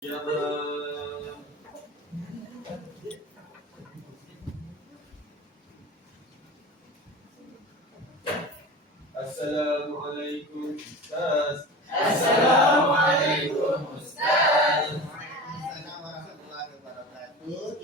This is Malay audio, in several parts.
Assalamualaikum Ustaz. Assalamualaikum Ustaz. Assalamualaikum warahmatullahi wabarakatuh.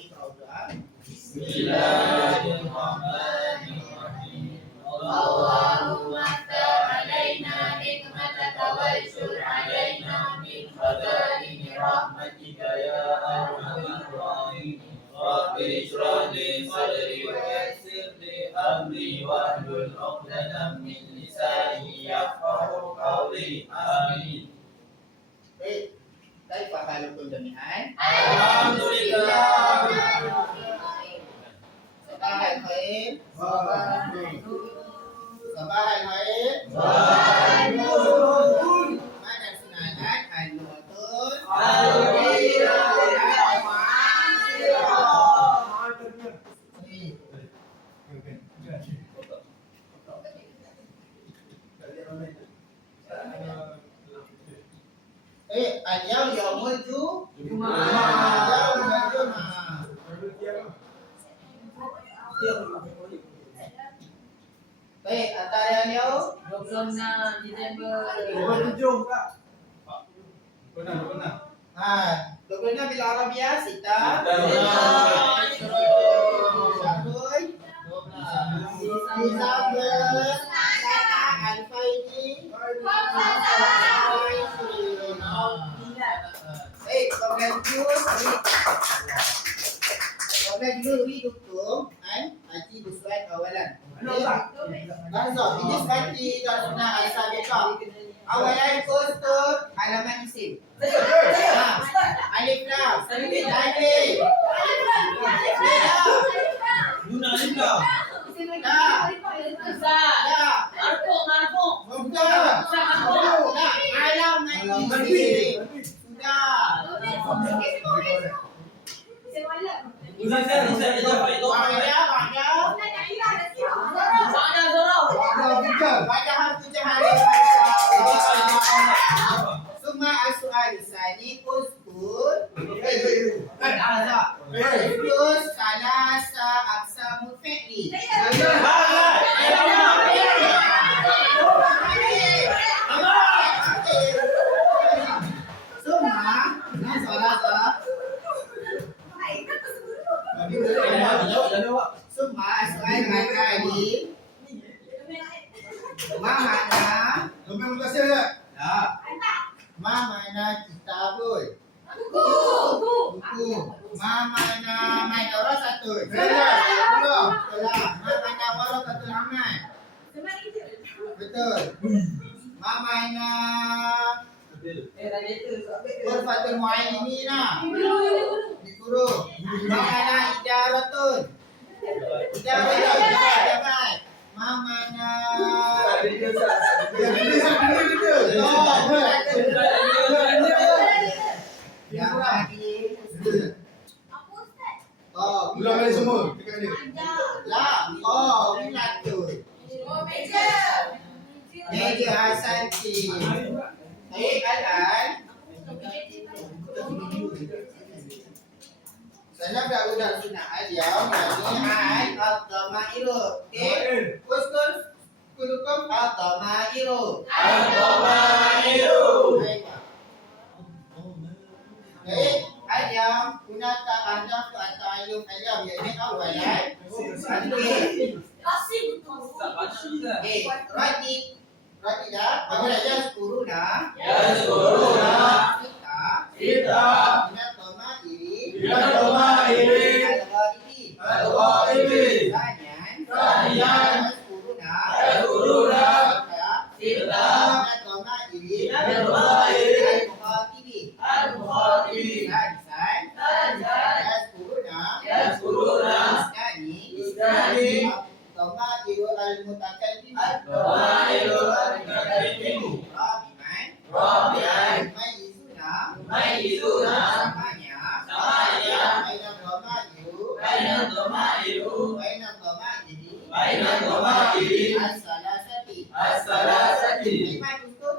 Bismillahirrahmanirrahim. Allahumma aftah alaina nikmataka wanshur alaina min khaza'ini rahmatika ya arhamar rahimin. Rabbi shrah li sadri wa yassir li amri wahlul 'uqdatam min lisani yafqahu qawli. Amin. Baik, kaifa halukum jami'an? Alhamdulillah. Sabahal khair. Sabahal khair. Mana sunanan al-mu'atul? Al-yaum yaumul Jumaah. Yaumul Jumaah. Baik, antara yaum 26 Disember. 26 bil Arabiyah sita. Desember sana alfaini. Baik, congratulations haji bersuat awalan. Langsung, ini seperti dalam sunnah al-sabiqah. Awalan kostur halaman isim. Alif lam. Alif. Guna alif lam. Alam nanti. Sudah. Summa as-su'al tsani uzkur Terus salasa aqsamu fi'li. Summa salasa Summa as-su'al tadi ma makna ma makna kitabul buku ma makna madrasatun sekolah ma makna warasatul amal betul ma makna ghurfatul muallimina di guru ma makna idaratun jabat ma makna yang lagi Ulang balik semua. Tekan dia. lah bilatul meja asanti baik alan sana udah sunnah al-yaum yani al-dhamairu okey uskur kulukum al-dhamairu baik al-yaum gunata anda ke al-ta'ayyum al-yaum yakni awalan okey Radit dah bagaimana yazkuruna kita al-ghaibi Thaniyan yazkuruna kita al-mukhatibi Sadisan yazkuruna Istani Al-Dhamairu al-mutakallimu Rabi'an Mayizuna Samanya Baina Dhamairu Baina Dhamairu As-salasati Iman usul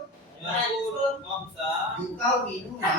Yukawinuna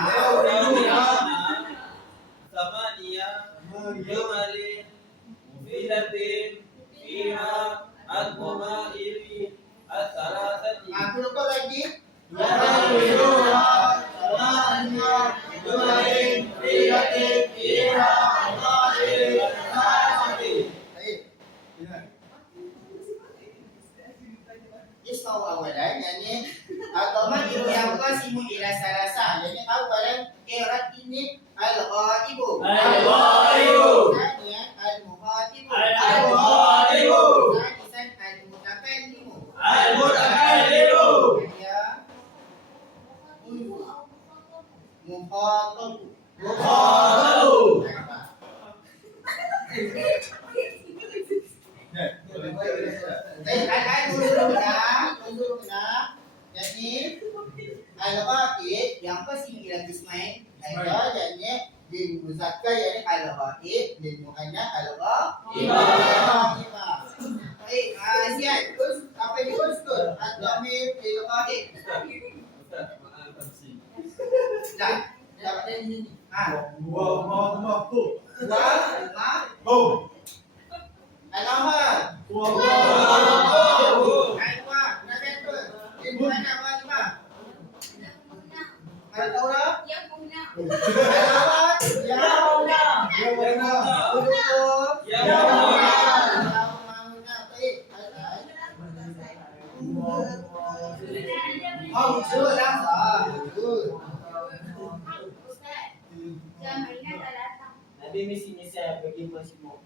ibarat ini al-ghaibu. Al-ghaibu. Thaniyan al-mukhatibu. Al-mukhatibu. Thalithan al-mutakallimu. Al-mutakallimu. Ya. Mukhatabu. Mukhatabu. Dulu na. Jadi al-ghaib yang pasti lagi main. Ada jadi lil muzakkar yani al-ghaib, lil muannas al-ghaib. Baik, Zian, terus apa yang diusul? Ad-dhamir lil ghaib. Dah. Al-ahad. Aywa, nak betul. Lil muannas wajibah. Al-tawrah. Al-ahad. Nabi mesti saya pergi semua.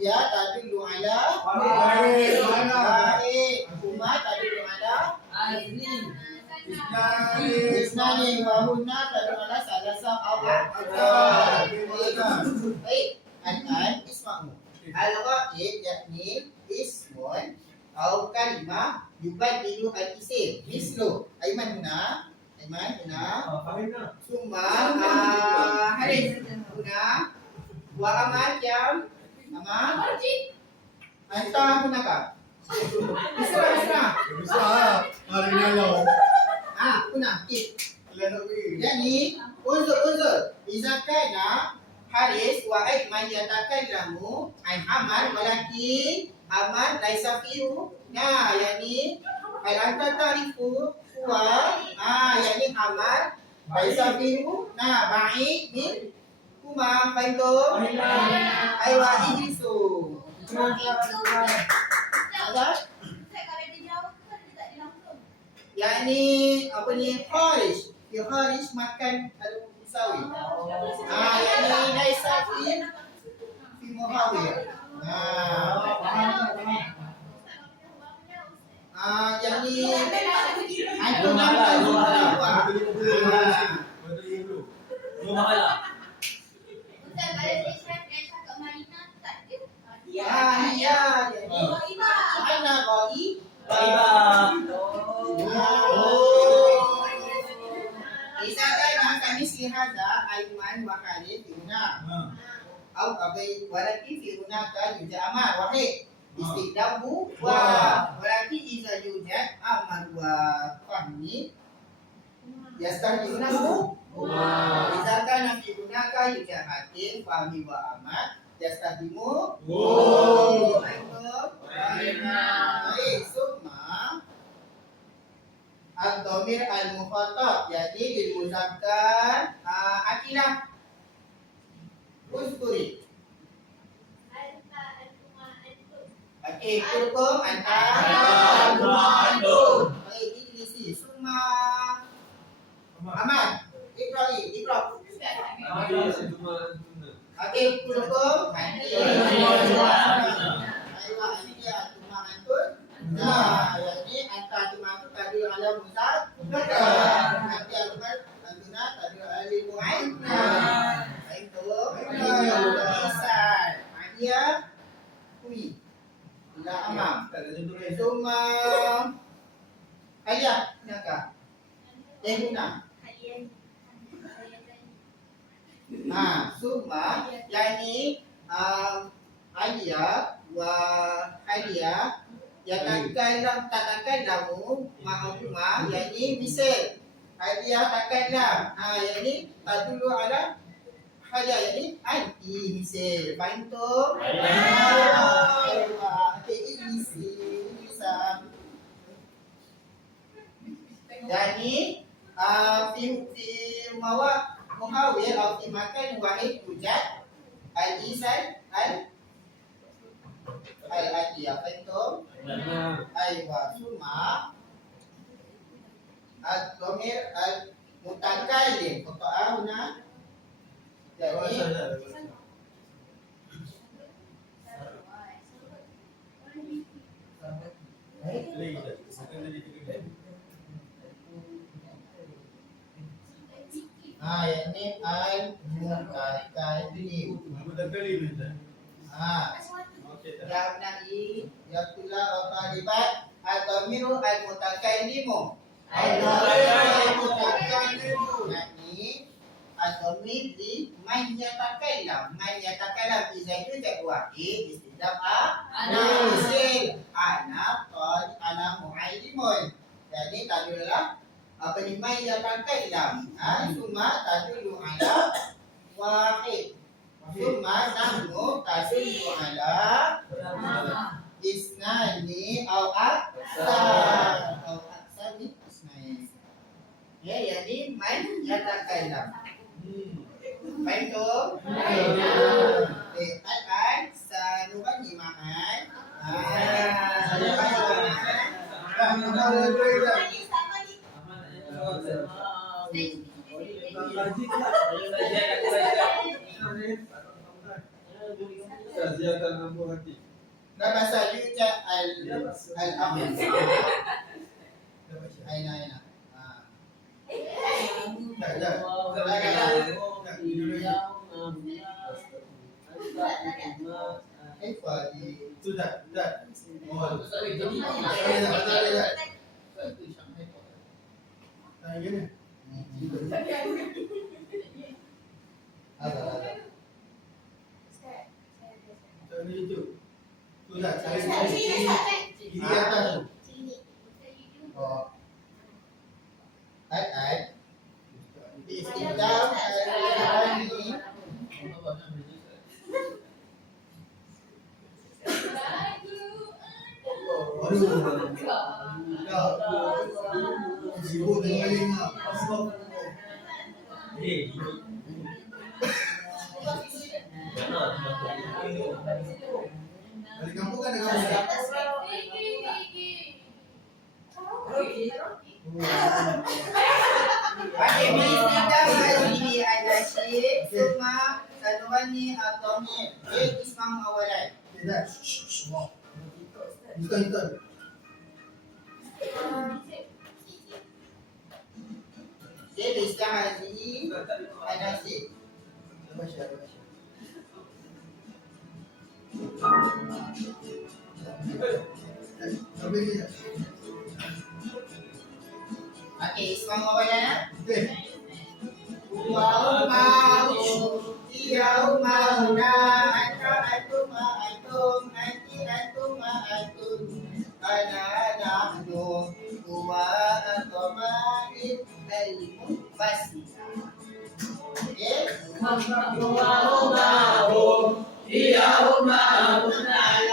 Ya tadullu ala baik. Huma tadullu ala isnani wa hunna tadullu ala salasa aw akthar. Baik, an isma'u. Al-ghaib yakni ismun aw kalimah yubaddilu al-isim. Mislu Aiman huna. Summa Haris huna. Wa amal jam Amal? Anta hunaka. Bisa. Kuna. Yani uzur. Iza kana Haris wa Aiman yatakallamu an amal walakin amal laisa fihu. Nah, yani anta tarifu huwa yani amal laisa fihu. Nah, baik min kuma fahimtum? Aywa ijlisu. Ada? Yani apa ni? Kharish. Ya kharish makan al-musawi. Yani laisa fi muhawir. Yani antum Ana ghaib. Isa kana kami sihada Aiman wa Khalid huna. Au abai walaki fi hunaka yuja amar wahid. Istidabu wa walaki iza yujad amar wa fahmi yastahidunahu. Iza kana fi hunaka yuja hakim fahmi wa amar yastahimu. Baik, summa ad-dhamir al-mukhatab jadi lil muzakkar akilah uskuri. Okey, kurkum anta antum. Baik, ijlisi. Summa Ahmad, ikra. Okey, kurkum anti. Aywa dia cuma antum. Nah, jadi anta cuma tu tadi ala muzakkar. Nanti alumar antuna tadi ali muannas. Baik tu. Misal, dia kui. La amam. Summa ayah naka. Ehuna. Summa yani aliyah wa aliyah takkanlah ma'huma yakni misal. Hadiah takkanlah. Yang ni tadullu ala hadiah yakni anti misal. Faham tu? Yani fi mawaq muhawil atau fi makan wahid wujud al-isan al-atiyah. Faham? Aywa summa al-dhamir al-mutakallim qata'a huna jadi ini al-mutakallim. Jawab nahi yaqula al-qalibat al-dhamiru al-mutakallimu. Yani al-dhamir di man yatakallam. Man yatakallam izah juga wahid istilah anasil ana muallimun. Jadi tadullah apa ni man yatakallam. Summa tadullu ala wahid. Summa nahnu tadullu ala isnani au aksar. Ni isnani. Ya, yani man yatakallam. Faham tu? Al-an sanubani ma'an. Dah bahasa juga al-amin. Aina. Sudah. Sibuk dengan lain lah. Balik kampung kan dengan apa? Akimi tidak majini al-nasyid Suma sanuani al-dhamir ismam awalan. Tidak. Bukan. Jadi istilah ini al-nasyid. Baca. Okey, ismam awalan. Okey. Yaumahuna antum ana nahnu huwa at-tamain al-mufassila. Okey? Yaumahuna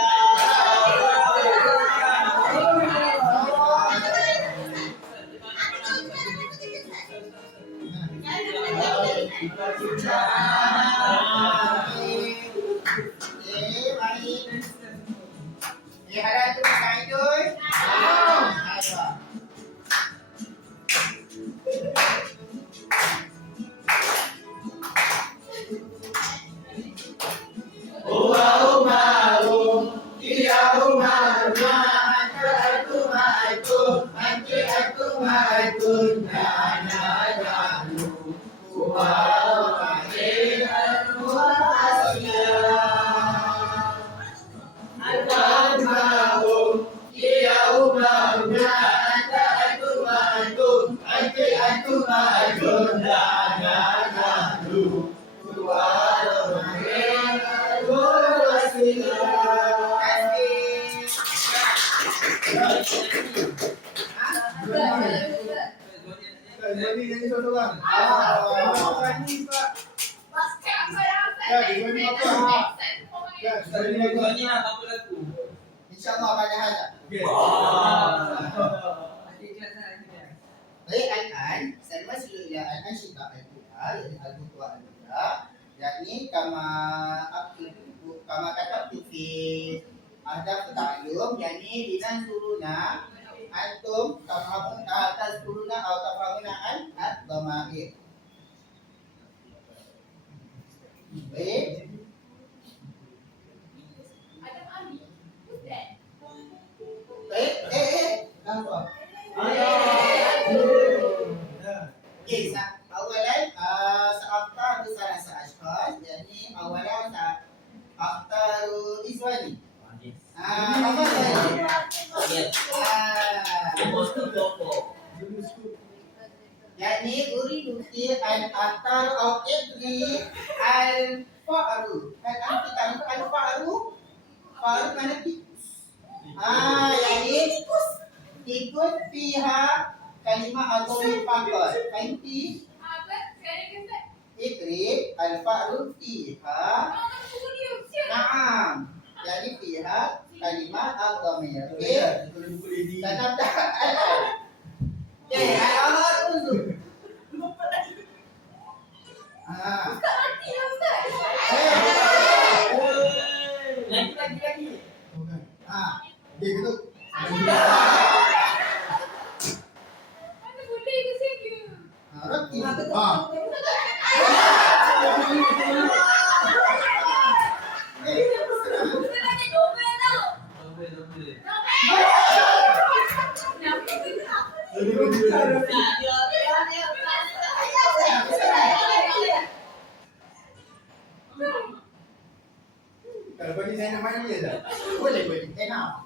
Izwani nyanyi seorang-seorang. Ya, Izwani apa? Ya, Izwani apa? Izwani lah apa lagu? InsyaAllah pada Haza. Okey. Baik, Al-An, saya masih ila Al-An Syikah Al-Quran, yakni Al-Quran Al-Quran, yakni kama kata fi ada ta'alum, yakni linansuruna antum tafhamuna tazkuruna atau tafhamuna al-dhamair. Baik. Nampak? Okey, awalan seaktar besar seashkhas, yakni awalan seaktar Izwani. Apa tadi? Yakni uridu fi al-aktar au idri al-fa'ru. Kan kita al-fa'ru mana tikus. Yakni tikus fiha kalimah atau fakor. Kainti idri al-fa'ru fiha. Naam. Jadi fiha kalimah al-dhamir. Okey. Tanam dah al-al. Okey, al-al unzur. Lagi. Okey, gitu. Roti. Kalau bagi saya nak main boleh tak? Boleh. Enak.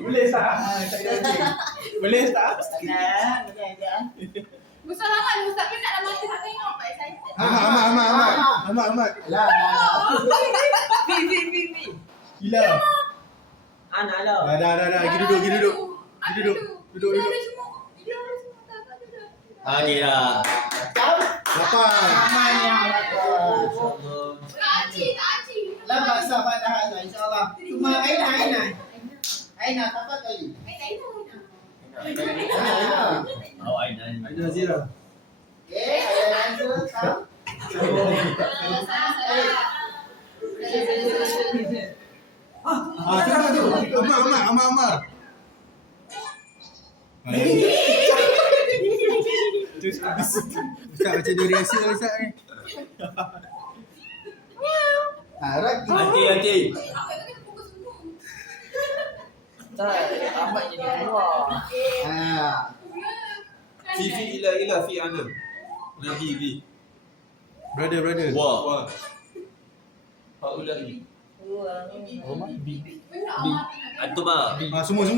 Boleh tak? Tak ada. Boleh tak? Boleh. Besar sangat Ustaz kan nak mati nak tengok tak excited. Amat. Lah. Bi. Gila. Anak lah. Dah. Pergi duduk. Duduk. Dia ada semua. Dia ada semua tak ada. Okey lah. Lapan. Aman ya Allah. Tak aci. Lambat sahabat dah insya-Allah. Cuma Aina apa tadi? Oh, Aidan. Ada Zira. Okey, ada lanjut kau. Siapa tu? Amar. Ustaz macam dia reaksi lah Ustaz ni. Roti. Hati. Apa yang kita fokus semua. Amat jadi keluar. Fi ila fi ana. Nabi. Brother. Wah. Haulai. Antum ah. Semua.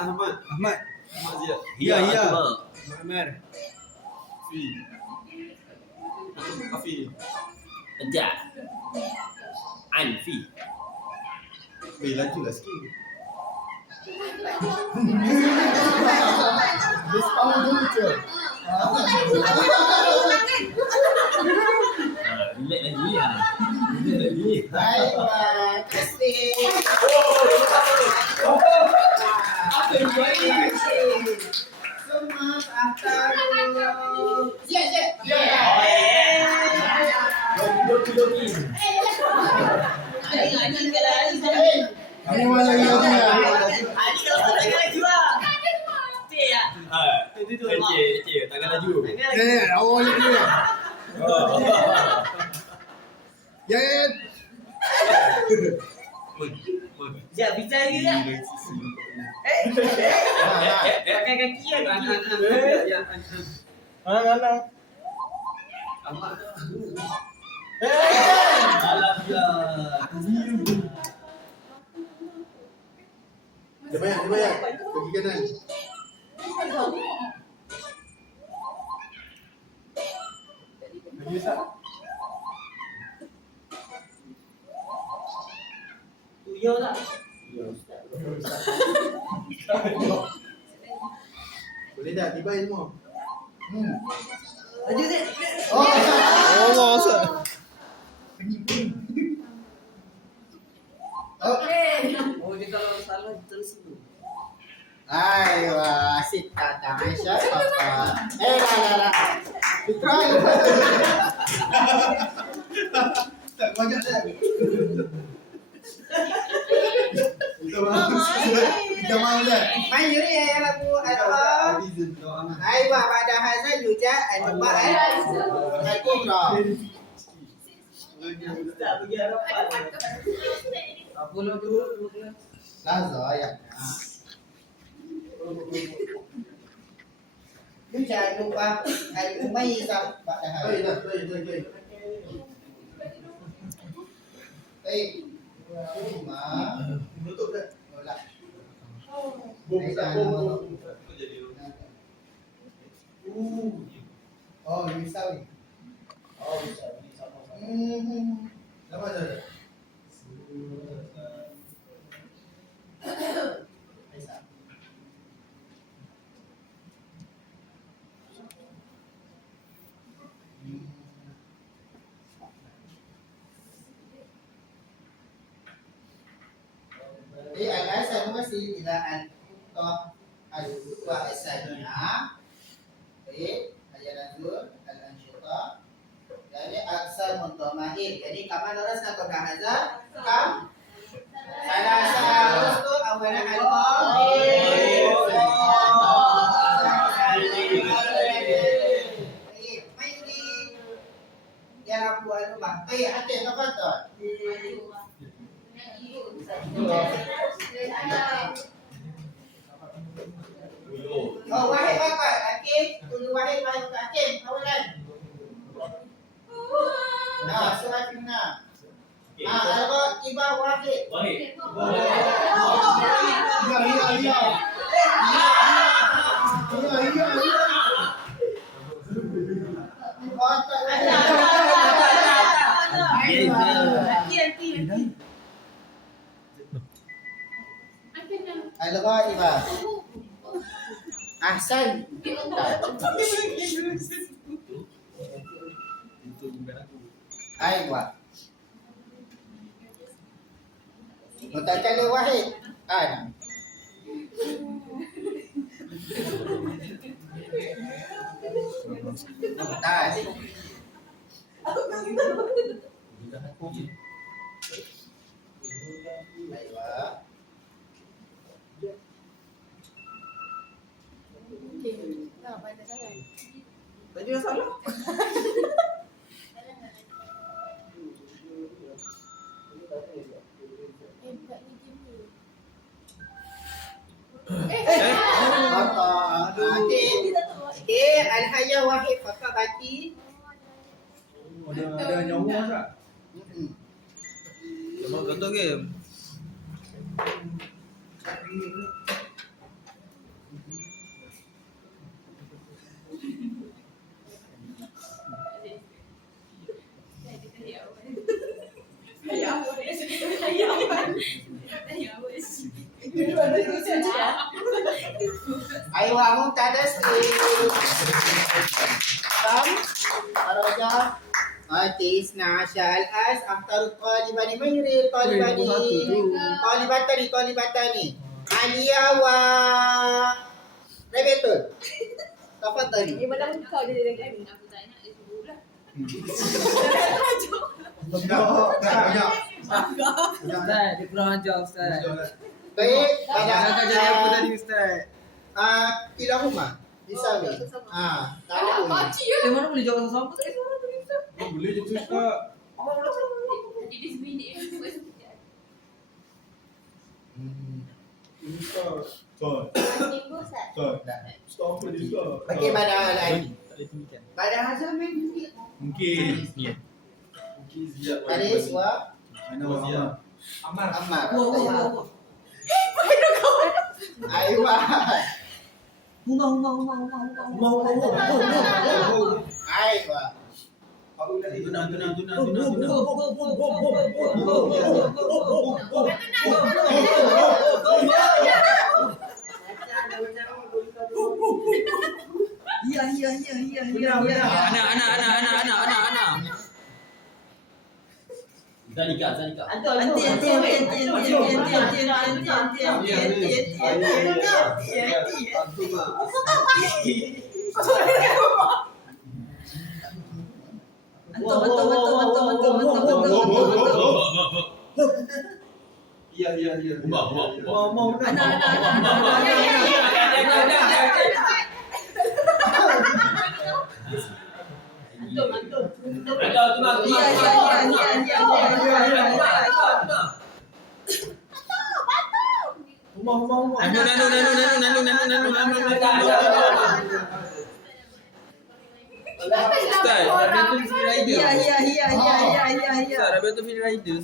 Ahmad. Ahmad Zia. Ya. Muhammad. Fi. Afi. Ejak. Anfi. Laju lah sikit. Diskon dulu je. Relax lagi ya. Baik, terima kasih. Semua aktar. Ya. Kamu mana lagi ya? Cik, tangan laju. Awal lagi. Ya. Sekejap, bicara lagi tak? Pakai kaki kan? Alah. Dia banyak. Pergi kanan. Lagi Ustaz. Tuyul tak? Boleh tak? Tiba semua. Oh, Okay. Oh, dia kalau salah terus tu. Aiwa, asyik datang Aisyah papa. Lah. Try. Tak banyak tak? Kita mahu tak? Mai yuri ya lagu apa? Aiwa pada hazan yuja anba ai. Aku bro. Tak bagi harapan. Apa lo tu? Lazo ya. Chúng ta luôn qua ai cũng mấy sao bạn đã Baik hỏi tak? Baik. đây mà Tutup tak? rồi lại Bom tak? Bom. oh như sau nhỉ Lama tak? hay sao Jadi al-asal masih ila al-qah al-qah al-saniyah. Baik, ayat nazul al-ansyita. Jadi aksar muntamahir. Jadi kapan orang nak bahasa? Kam salasa rustu awalan al-qah. Baik, mai ni ya rabu al-bah. Baik, hati apa tu? Oh, wahid bakat Hakim, tulu wahid bakat Hakim, awalan. Nah, surat Fina. Apa tiba wahid? Wahid. Ya. Otak Ada apa tiba? Ahsan. Aiwa. Mutakallim wahid. Ana. Mumtaz. Aiwa. Tak, pada tangan. Tadi dah salah. Bukan ni game ni. Okey, al-hayya wahid fakat baki. Ada nyawa tak? Memang betul game. Aiwa mumtaz. Tam. Araja. Tisna ashal as aftar talibani mayri talibani talibatani Alia wa Rebetul. Tafadhali. Mana kau dia lagi? Aku tak nak itu pula. Banyak. Ustaz, dia kurang ajar Ustaz. Baik, Jangan pada jadi apa tadi Ustaz? kilahuma disawi. Tak ada bunyi. Pakcik ya. Mana boleh jawab sama-sama tak ada tadi Ustaz? Boleh je tu Ustaz. Jadi dia seminit. Ustaz. Ustaz. Minggu Ustaz. Ustaz. Ustaz apa dia Ustaz? Bagaimana lagi? Tak boleh tinggikan. Pada Hazam Mungkin. Ya. ada Iswa Mana Wazia? Ammar. Wow. Aiwa. Humah. Aiwa. Tunang. Ya. Ana. Zalika. Iya. Mau.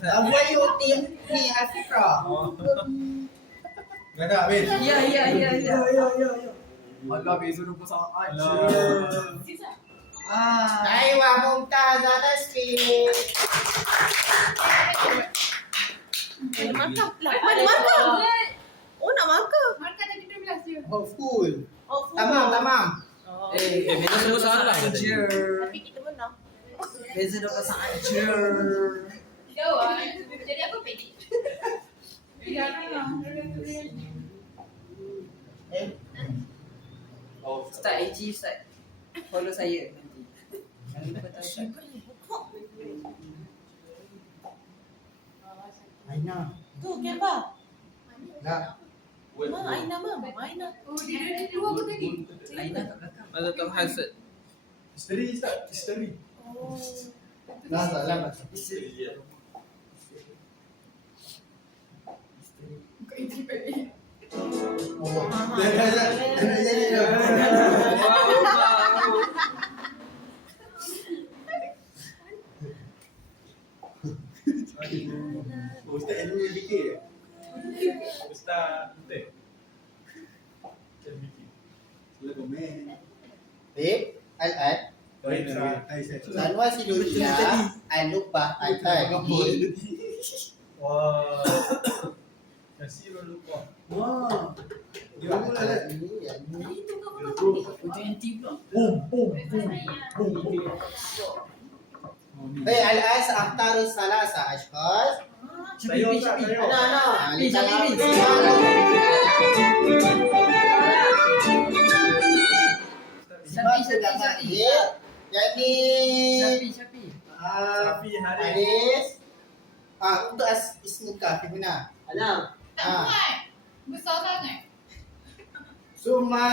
Apa you tim ni Afifra? Gak ada habis. Agak bezo na po sa Aywa Mumtaza Tasfir. Markah. Nak markah. Markah dah kita belas je. Full. Tamam. Kita semua salah tadi. Tapi kita menang. Bezo na po sa Anjir. Jawab. Jadi apa pedi? Start IG, start. Follow saya nanti. Jangan lupa tahu. Aina. Tu Keva. Dah. Aina. Oh, dia dua apa tadi? Aina kat belakang. Masa tahu hasad. Isteri. Oh. Dah salam. Ustaz Elmi fikir. Ustaz Teh. Sila komen. Al-Ad. Sanwa Siluria Al-Lubah Al-Tadi. Wah. Nasirul lupa. Wah. Dia mula dah. UTNT pula. Boom. Al-Ad seakhtar salasa ashkhas. Shapi. Ana. Shapi. Yani Shapi. Safi Haris. Haris. Untuk ismuka fi huna. Tak muat. Besar sangat. Summa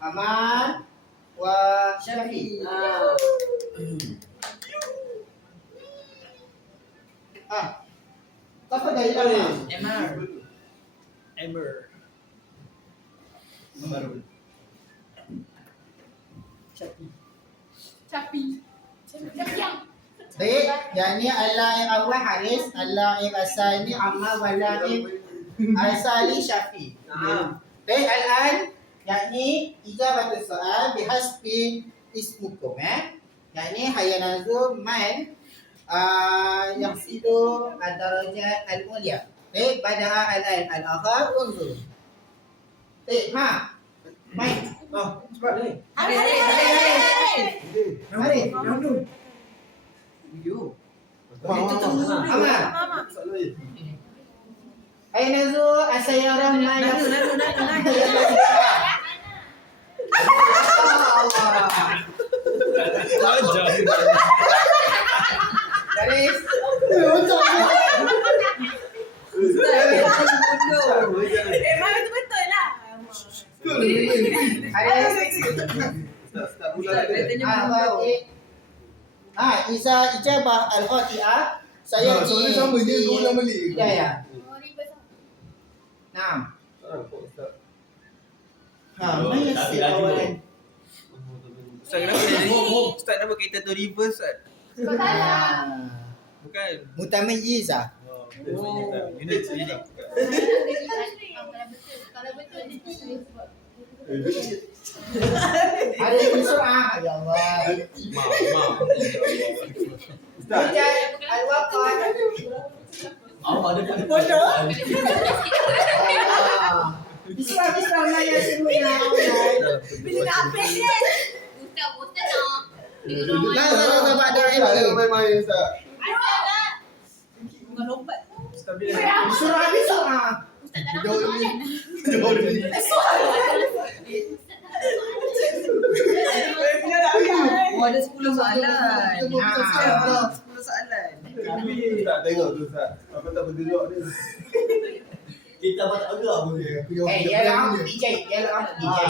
Aman wa Syafi. Apa dah hilang? MR. Baru. Shapi. Capi yang. Baik, yang ni al-la'iq awal Haris, al-la'iq asani Ammar wal la'iq asali Syafi. Baik, al-an yakni ijabatul soal bihasbi ismukum Yang ni hayanazu man yaqsidu ad-darajat al-mulia. Baik, bada'a al-an al-akhar unzur. Baik, main. Cepat ni. Hari. Haris. Yo. Aman. Mama. Hayanazu asayyarah ma yaqsidu. Haris. Mana tu betul lah. Haris. Iza ijabah al-khati'ah saya Soalnya sama je kau ulang balik. Hidayah. Oh, ribet sangat. Naam. Mana si awalan? Ustaz kenapa kita tu reverse Ustaz? Sebab salah. Bukan. Mutamayyizah. Unit sendiri. Kalau betul dia tulis sebab. Ada surah. Ya Allah. Ustaz al-waqah. Awak ada pada Ah. Islam Melayu semuanya online. Bila nak habis ni. Ustaz nak. Dah pada MC. Main-main Ustaz. Ada lah. Bukan lompat. Stabil. Surah habis surah. Ustaz tak nak Jauh soalan. ni. Jauh ni. Oh, ada 10 soalan. Ah. 10 soalan. Ustaz tengok tu Ustaz. Apa tak bergerak dia. Kita apa tak gerak pun dia. Dia lah DJ. Dia lah DJ.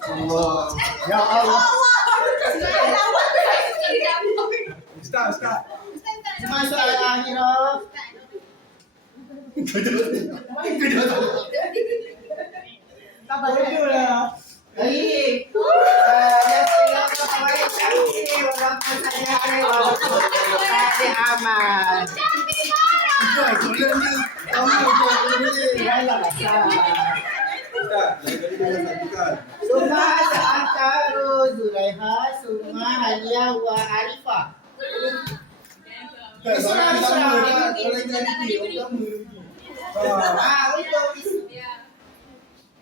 Allah. Ya Allah. Ustaz. Masuk al-akhirah. Baik. Aman. Summa Sa'ataru Zulaiha Summa Halia wa Arifah. Untuk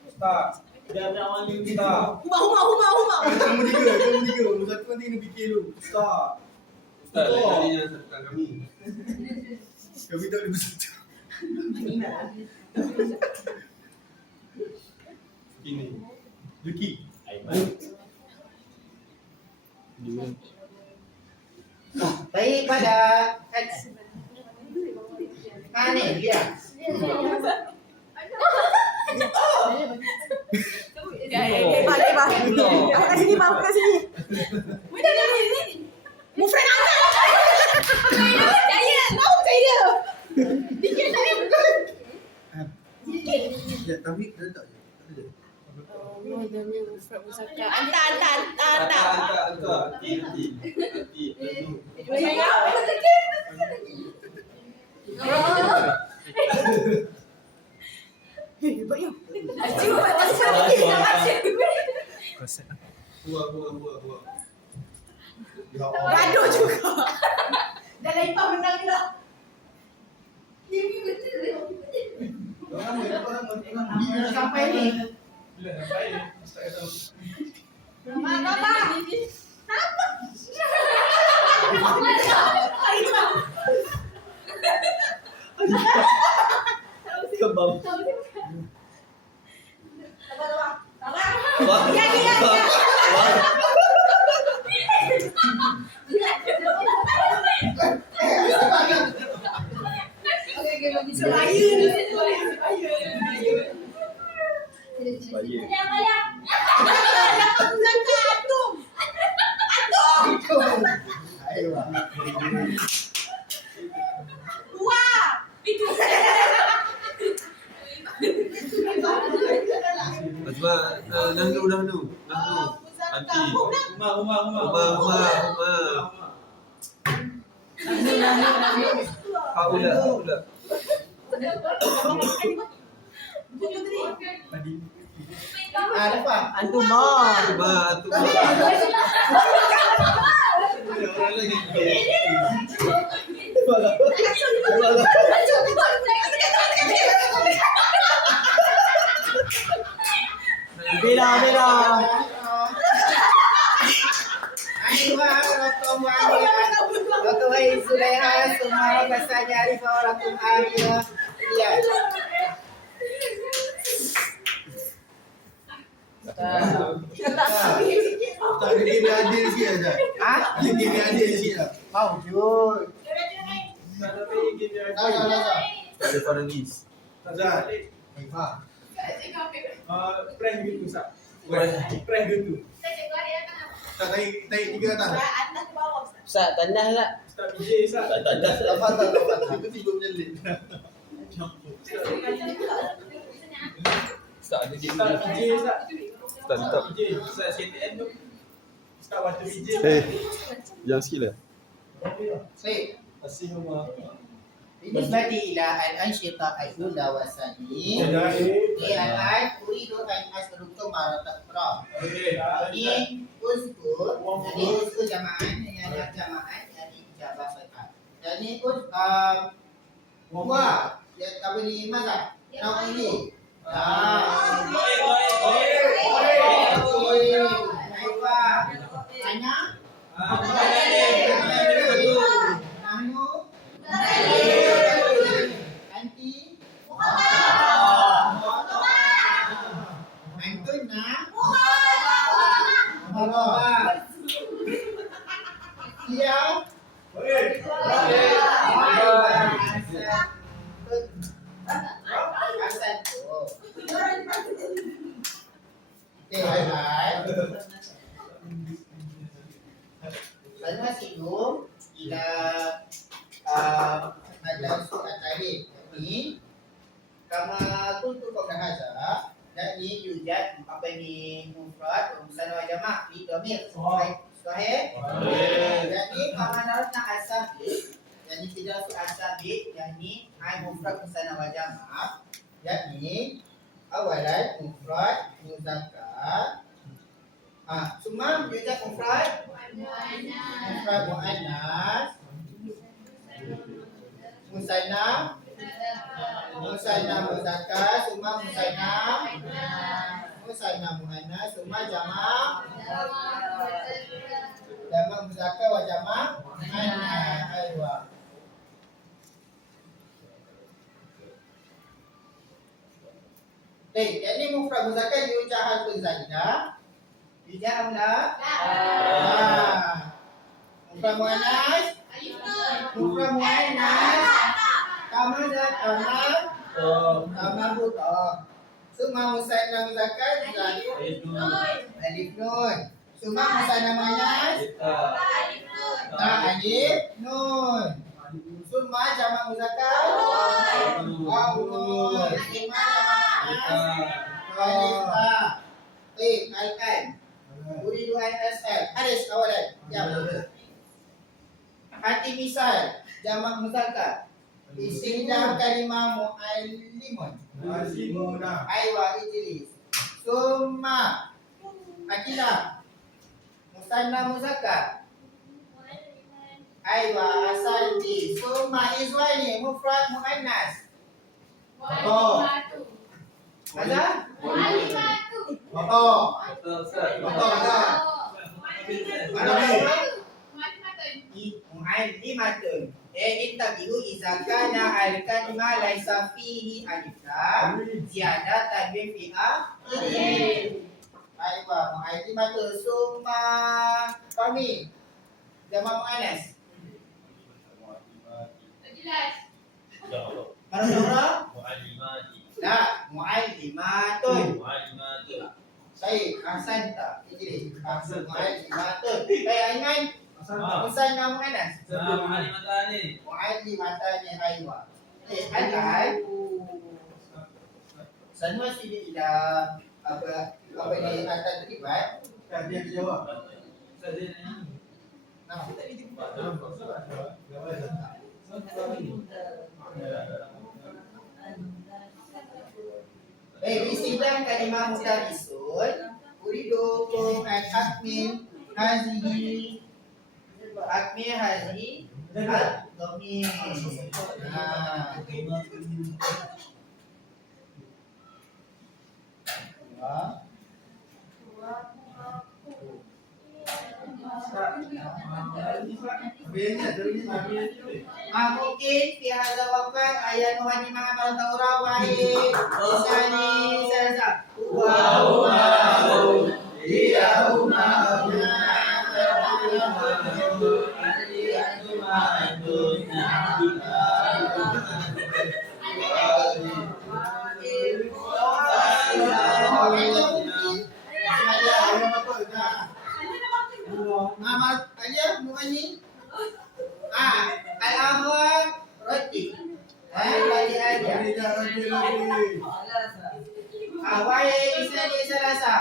Ustaz. Dia nak panggil Ustaz. Huma. Kamu tiga. Satu nanti kena fikir dulu. Ustaz. Ustaz, lain kali jangan satukan kami. Kami tak boleh bersatu. Ini. Luki. baik pada mana dia? Lebar. Aku kat sini, Pak. Aku kat sini. Ni. Mu friend Angga. Percaya. Tahu percaya. Dikit saya betul. Ya, tapi dia tak. Hantar. Nanti. Buat. Ya Gaduh juga. Dah lepas menang ni dah. Sampai ni. Bila sampai Ustaz kata Baba. Kebab. Azma, nahnu. Anti. Uma. Haula. Lepas. Antuma. Bela. Waktu hai Zulaiha semua bahasa Arifah walakum akhirah. Iya. tak ada game yang adil sikit Azhar. Game yang adil sikit lah. Mau jujur. Tak ada main game yang adil. Tak ada Farangis. Azhar. Prank gitu Ustaz. Prank gitu. Tak naik tiga atas. Ustaz, tandas tak? Ustaz PJ Ustaz. Tak ada. Lepas. Itu tidur menyelit. Ustaz ada game Ustaz ni. PJ Ustaz. Ustaz tak. PJ. Ustaz CTN tu. Ustaz waktu PJ. Yang sikit lah. Baik. Asyik rumah. بالنسبة إلى الأنشطة الأولى والثانية الآن أريد أن أسألكم مرة أخرى ini uzkur jadi uzkur jamaah yani jamaah dari ijabah soal Jadi buah. Dia apa ni masak? Nak ini. Karena sidung ila ada surat tadi ni kama kuntu qabla hadza dan ni yujad apa ni mufrad musanna wa jama' di dhamir sahih jadi kama narasna asabi yani tidak su asabi yani ai mufrad musanna wa jama' yani awalan mufrad muzakkar semua yujad mufrad mufrad muannas musanna muzakkar semua musanna muannas semua jamak muzakkar wa jamak muannas aywa jadi mufrad muzakkar diucap harfun zaidah Bijak amla? Mufrad muannas? Mufrad muannas. Kama buta. Semua musanna muzakkar alif nun. Semua musanna muannas alif nun. Semua jamak muzakkar waw nun. Semua jamak muannas alif alkan. Uridu an asal. Haris awalan. Ya. Hati misal jamak muzakkar. Istilah kalimah muallimun. Aywa ijlis. Summa akilah. Musanna muzakkar. Aywa asal di. Summa izwani mufrad muannas. Ada? Mu'allimatun. Intabihu idza kana al-kalima laisa fihi alif lam ziyadatan bi fi'il. Aywa mu'allimatun summa kami jamak muannas. Jelas. Mana La, mu'allimatun. Baik, ahsanta. Ijlis. Mu'allimatun. Baik, Aiman. Musanna muannas. Mu'allimatani aywa. Alkan. Semua sini ila apa ni atas terlibat. Dia dijawab. Nah, istilah kalimah mutarisun uridu an akmil hazihi ad-dhamir. Mungkin fi hadza waqt ayat Nuhani ma qala Taurah wa isani salasa Amat aja Nuhani. Al-ahwal roti. Lagi aja. Awal isani salasa.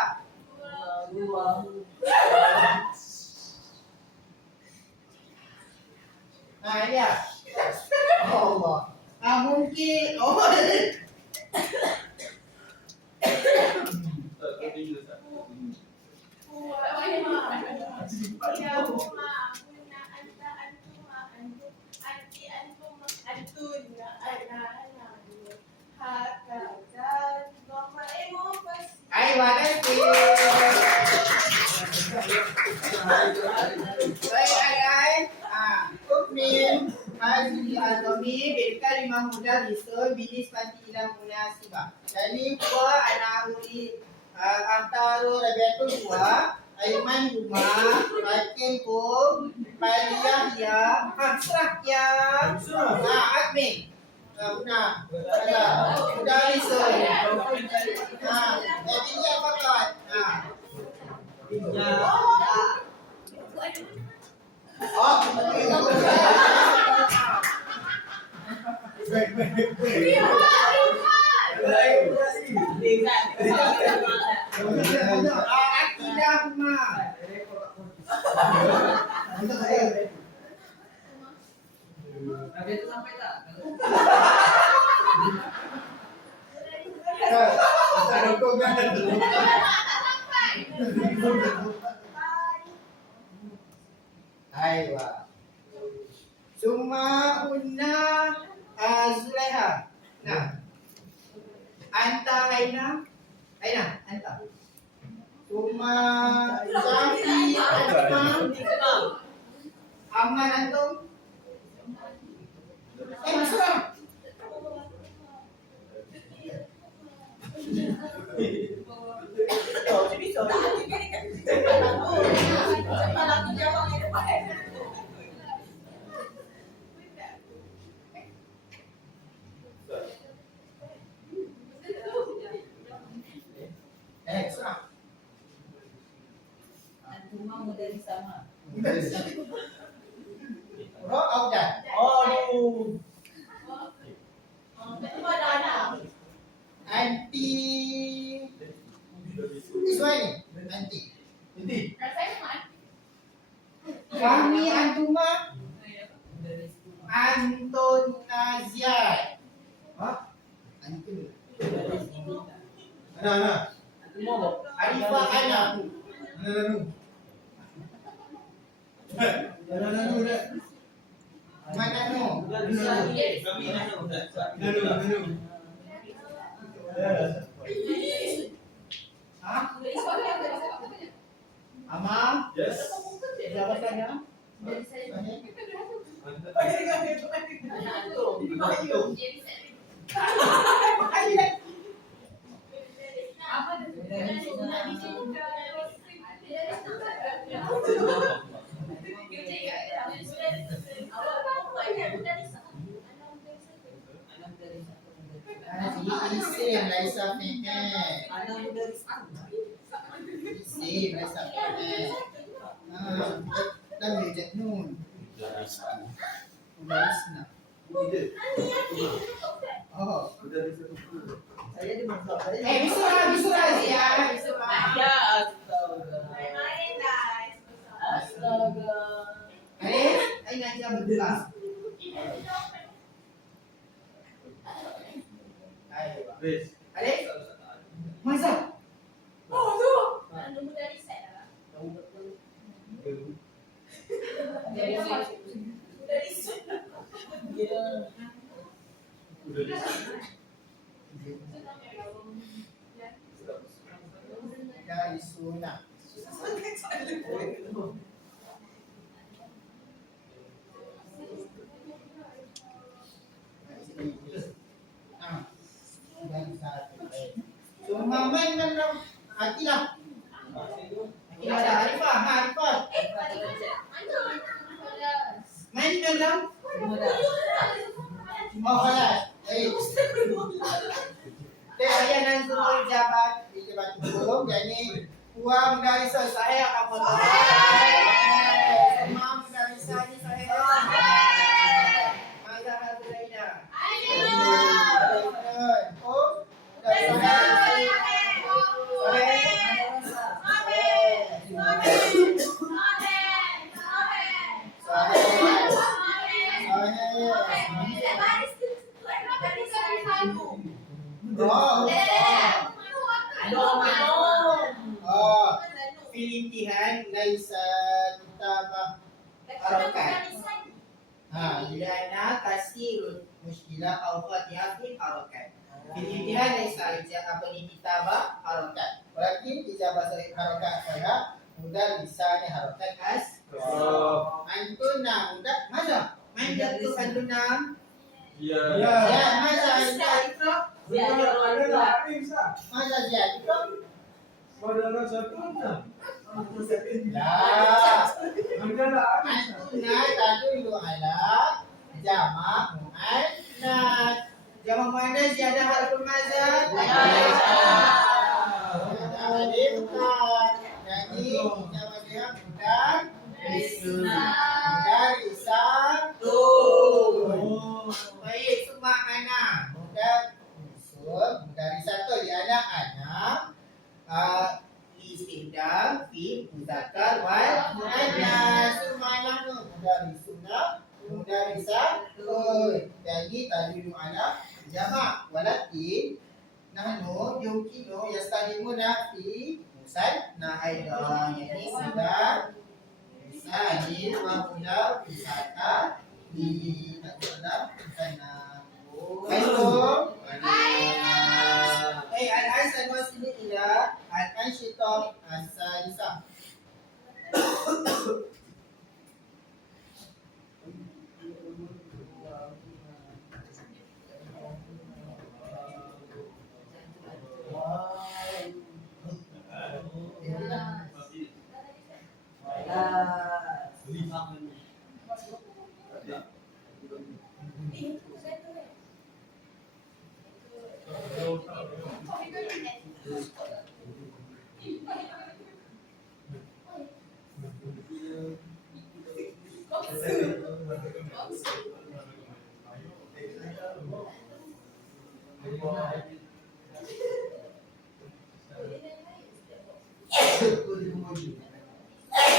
Ya. Allah. Mungkin Baik adik. Hukmin Hazli Azami berkalimah mudarrisun binisbati ila munasibah. Jadi huwa anahuri antara Rabiatul huwa Aiman huma Hakim hum Paliyah ya Hasrah ya Admin Una mudarrisun. Jadi dia fakat Akidah huma Aywa. Summa unna Zulaiha. Nah. Anta aina? Aina, anta. Summa Safi Aman. Aman antum? Masuk. Surah. Antuma model sama. Roh audah. Aduh. Betul ada anak. Anti. Sesuai ni. Anti. Nanti. Rasanya mana? Kami antuma Anton Naziat. Hah? Antun. Ana. Arifah Ana. Nanu. Mana no? Ha? Ama? Yes. Jawatannya? Isim laisa fi'il. Isim laisa fi'il. Lam yujad nun. Mudarisna. Oh. Bisurah ya. Ya astaga. Astaga. Ay ngaji berdua. Wes. Alif. Masa? Anu dari saya. Dari sunnah. Cuma main dalam Akilah. Akilah ada Arifah, Arifah. Main dalam Mahalas. Ayah dan semua jabat di jabat burung jadi uang dari saya apa semua dari saya. Masa Hazraina. Oh, dari Filintihan laisa kitabah harakat. Lana kasirun muskilah awqat fi harakat. Filintihan laisa apa ni kitabah harakat. Berarti ijabah sahih harakat saya mudarrisah ni harokat as. Antuna mudah mana? Main jatuh antuna. Ya. Ya, mana anda itu? Ada ni Ustaz. Mana dia itu? Saudara satu enam. Ya. Ada lah. Antuna tadullu ala jamak muannas. Jamak muannas dia ada harful mazad. Ada alif lam. Jadi jamak dia mudarisatun. Baik, semua anak mudarisatun di anak-anak istihdam fi muzakkar wal muannas. Semua anak tu mudarisuna mudarisatun. Jadi tadullu ala jamak walakin nahnu yumkinu yastadimuna fi musanna aidan. Yani sudah Sani wa muda wisata di dalam sana. Assalamualaikum. Al-Aisan wasili ila al-anshita as-sadisah.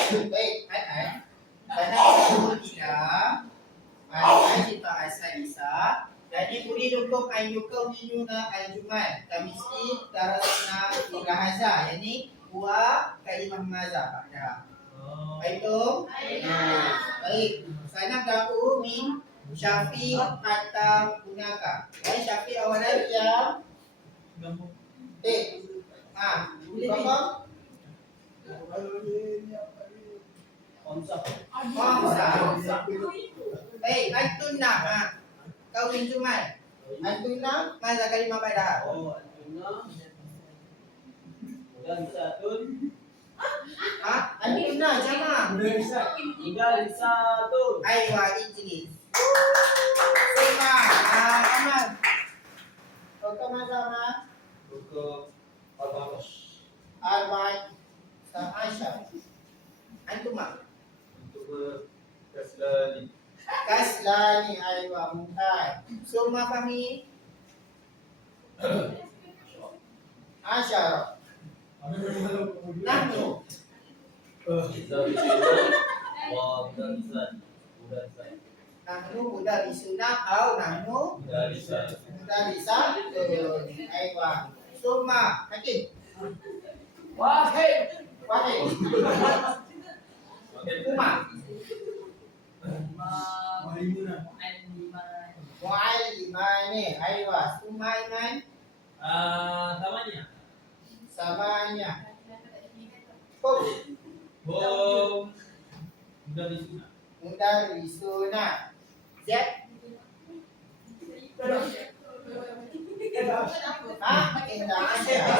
Baik, An-An. Pada ila al-anshita as-sadisah. Jadi uridukum an yukawwinuna al-jumal kamisti tarasna ilahaza. Yani huwa kalimah maza ba'da. Baiktum? Baik. Sana da'u min syafi hatta hunaka. Baik, syafi awalan ya. Faham? Baik, antuna kawin jumal. Antuna maza kalimah ba'da. Antuna jama'. Aywa ijlis. Sema, Amal. Kau maza ma? Arba'at Sa'asyar. Antuma Kaslani aywa mumtaz. Summa fahmi Asyara. Nahnu Nahnu mudarisuna au nahnu mudarisatun. Aywa. Summa Hakim. Wahid. Umar. Mu'allimani. Aywa. Summa Iman. Samanya. Mudarisuna. Z. Indah asyara.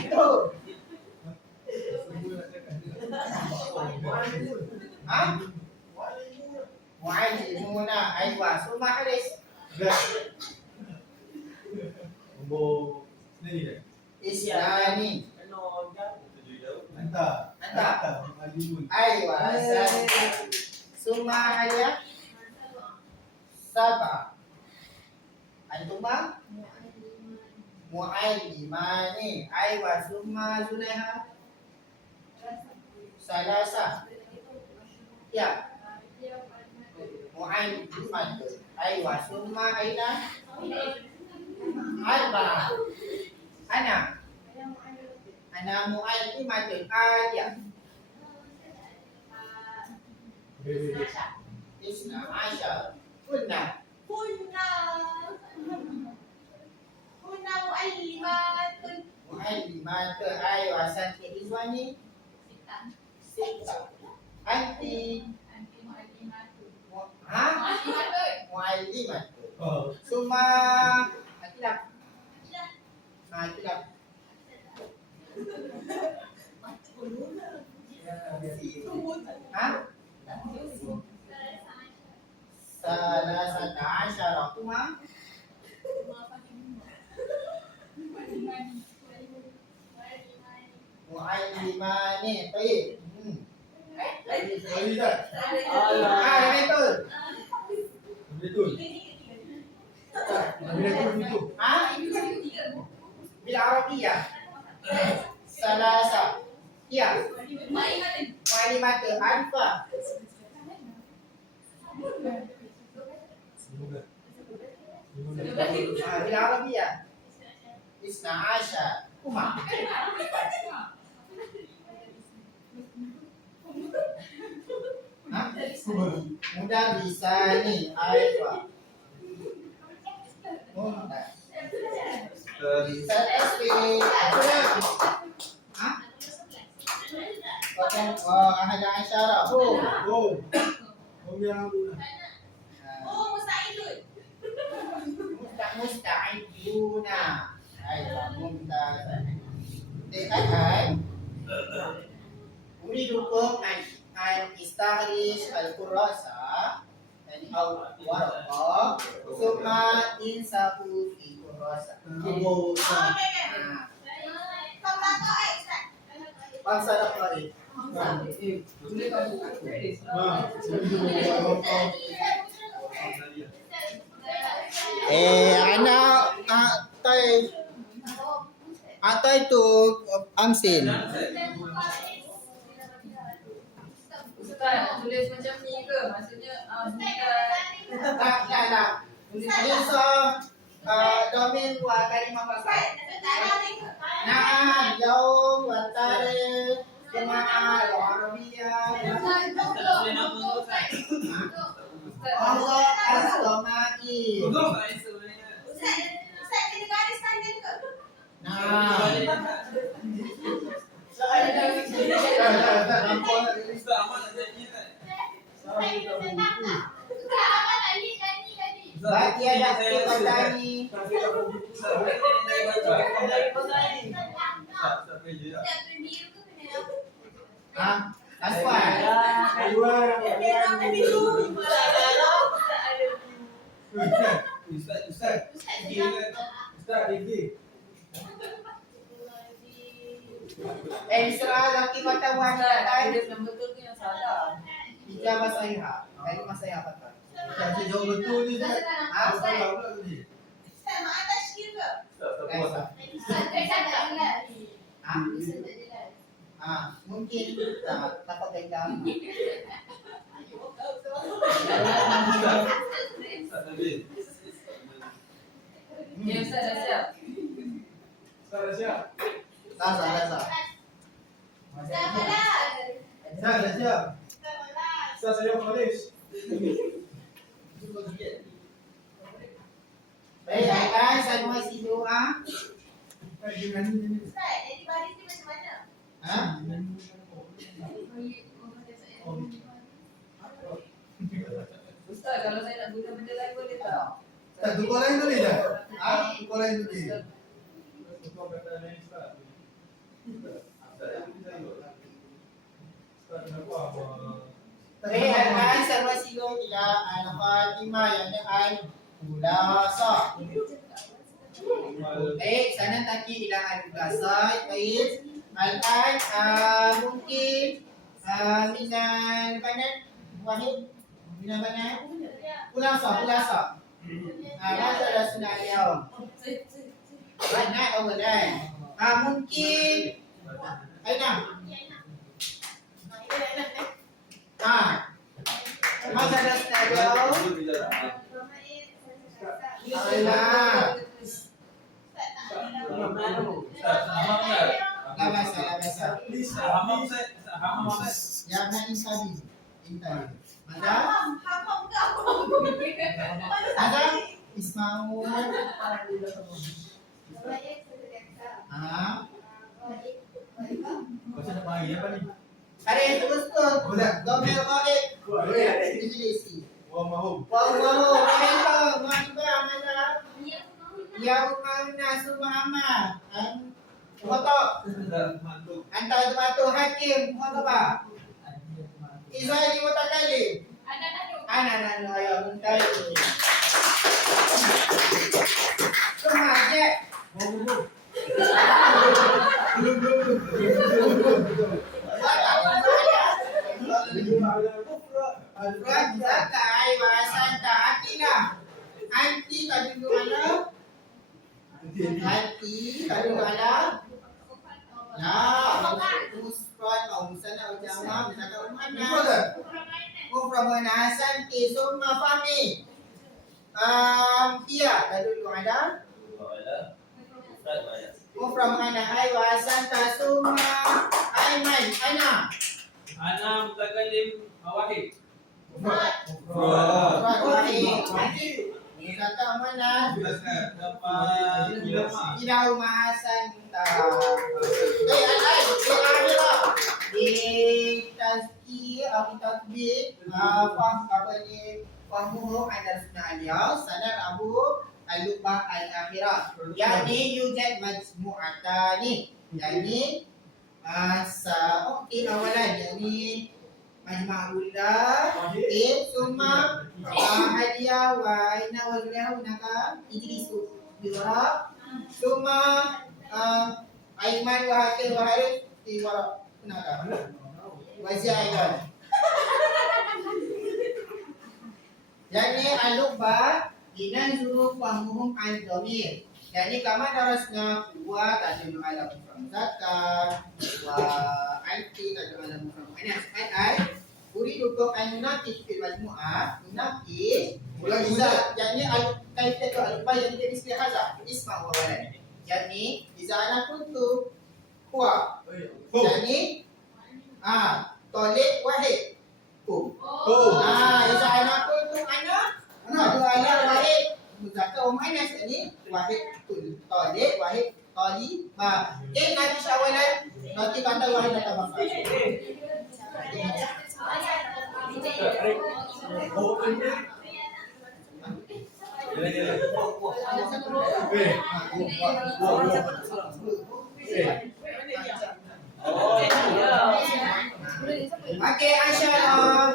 Itu. Mu'allimuna. Aywa. Summa Haris. Islani. Anta. Aywa. Summa Haya. Saba. Antuma mu'allimani. Aywa. Summa Zulaiha. Salasa. Ya. Mu'allimat. Aywa. Summa Aina. Arba. Ana mu'allimatun. Ayah. Isna Asyar. Kunna mu'allimatun. Aywa. Santi Izwani. Anti. Ha? Mu'allimat. Oh. Suma. Akilap. Akilap. Ha? Salasata asyara. Kuma. Mu'allimani. Baik. Lagi tak? Ah, betul. Betul. Betul itu. Ha? Bila Arabiyah. Salasa. Ya. Mu'allimat alfa. Bila Arabiyah. Isna Asha. Kuma. Ha? Mudah bisa ni alfa. Mudah. SP. Ha? Okey. Oh, ahada asyara. Oh. Oh. Oh yang Musta'iduna. Aywa, mumtaz. Dikatakan uridukum an istaghrish al-kurrasa au warqa summa insahu fi kurrasa. Bangsa dah kali. Anak atai tu amsin. Ustaz, tulis macam ni ke? Maksudnya bukan. Tak. Bisa domain wa kalimah fasal. Nah, yaum wa tarikh jemaah al-arabiyah. Allah as-samai. Nah. Bagi ada kita tani. Ah, aswad. Ustaz. Digi. Isra laki mata wanita tadi. Tulis yang betul tu yang salah. Ijabah sahihah. Kalimah sahihah kata. Kasi jauh betul ni. Ah, Salah pula tadi. Mungkin takut dendam. Ya, Ustaz dah siap. Ustaz dah siap. Rasa. Ustaz dah siap. Ustaz saya college. Baik, akan saya masih doa. Dengan ini. Ha? Ustaz, kalau saya nak guna benda lain boleh tak? Tak tukar lain tu ni dah. Tukar lain tu ni. Tukar kata lain Ustaz. Ustaz kenapa apa? Baik, akan saya masih doa ila al-Fatimah yang ay Ulasa. Baik, sana taki ila al-Ulasa. Baik, al-an mungkin minan kanan wahid minan kanan ulasa. Masa dah sunnah al-yawm. Banyak awalan. Mungkin aina. Masa dah sunnah al-yawm. La basa. Ya nak insabi. Ada Ismaul. Kau nak panggil apa ni? Tarik terus-terus. Domel Wahid. Ijlisi. Mahum. Wallahu a'lam. Mana? Ya Umar Subhana. Foto. Anta itu hakim. Foto apa? Izali mutakalim. Ana ayo minta. Semua aja. Rajaka aiwasan ta'atina. Anti kadung ala. Anti kadung ala. Ya, musfrad au musana au jama misalkan mana. Mufrad hasan ki summa fahmi. Iya kadung ala. Mufrad mana aiwasan ta summa aiman ana. Ana mutakalim wahid. Wahid. Kata mana? Ilau mahasan ta. Di tazki atau tatbik faham apa ni? Fahmuhu anda sunnah aliyah sanad abu al-lubah al-akhirah. Yani yujad majmu'atani. Yani awalan yani majma'ullah summa hadiah wa inna wa hunaka ijlisu biwara summa aiman wa hakir wa harif biwara hunaka wazi'aidan. Yani al-lubah dinanzuru fahmuhum al-dhamir. Yani kama darasna wa tadullu ala mufrad muzakkar wa anti tadullu ala mufrad muannas. Ai uridu an nunaqis fil majmu'ah nunaqis iza yani al-kaifatu al-bay yang jadi istihaza isma wa walad. Yani iza ana kuntu huwa yani talik wahid iza ana kuntu ana ala wahid muzakkar muannas ini wahid talik wahid tali ba nanti syawalan nanti kata wahid atau maf'ul. Okey, Aisyah.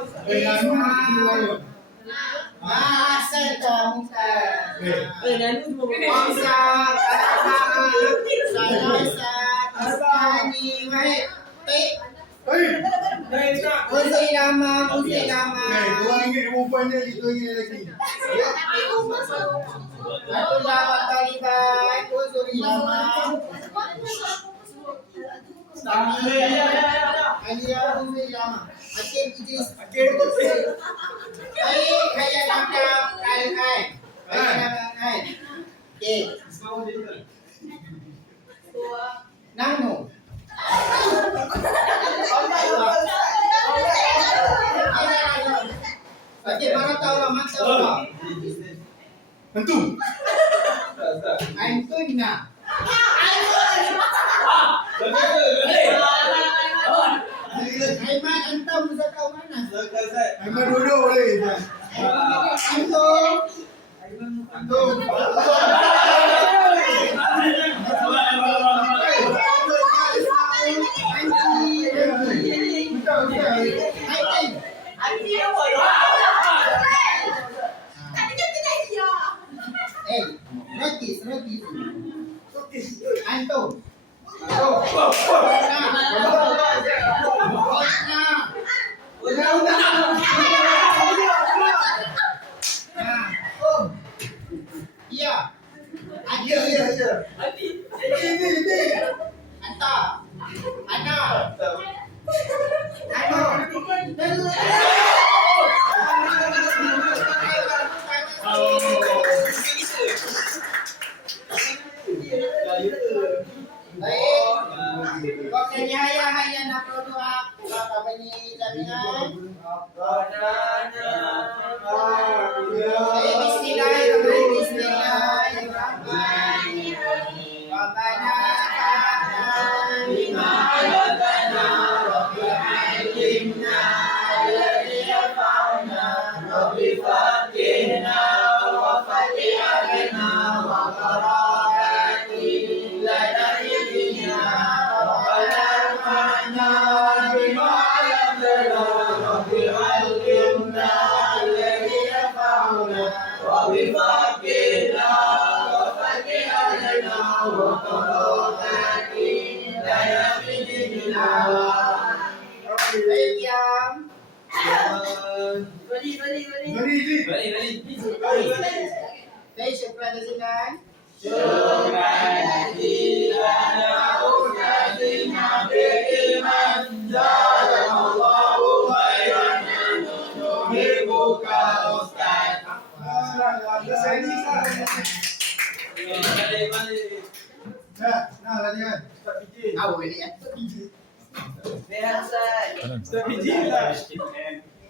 Asal kamu Uzi lama. Orang ingat perempuan dia, kita ingat lelaki. Aku dapat talibat Uzi lama. Aliyah Uzi lama. Hakim Idris. Baik, kaya langkah al-hai. Okey. Nahnu. Okey, mana tahu lah masa apa? Tentu. Antunna. Aiman antum muzakkar mana? Aiman dua boleh. Antum. Antum. Iya. Ya. Ini. Anta. Ana. Baik. Waktu nihaya hanya nak berdoa. Apa bunyi jaminan? Bismillahirrahmanirrahim. Rabbana atina fid dunya hasanah wa fil akhirati Baik, diam. Baik, syukran jazilan. Nah, latihan. Start pijit. Tahu ini ya. Start pijit lah.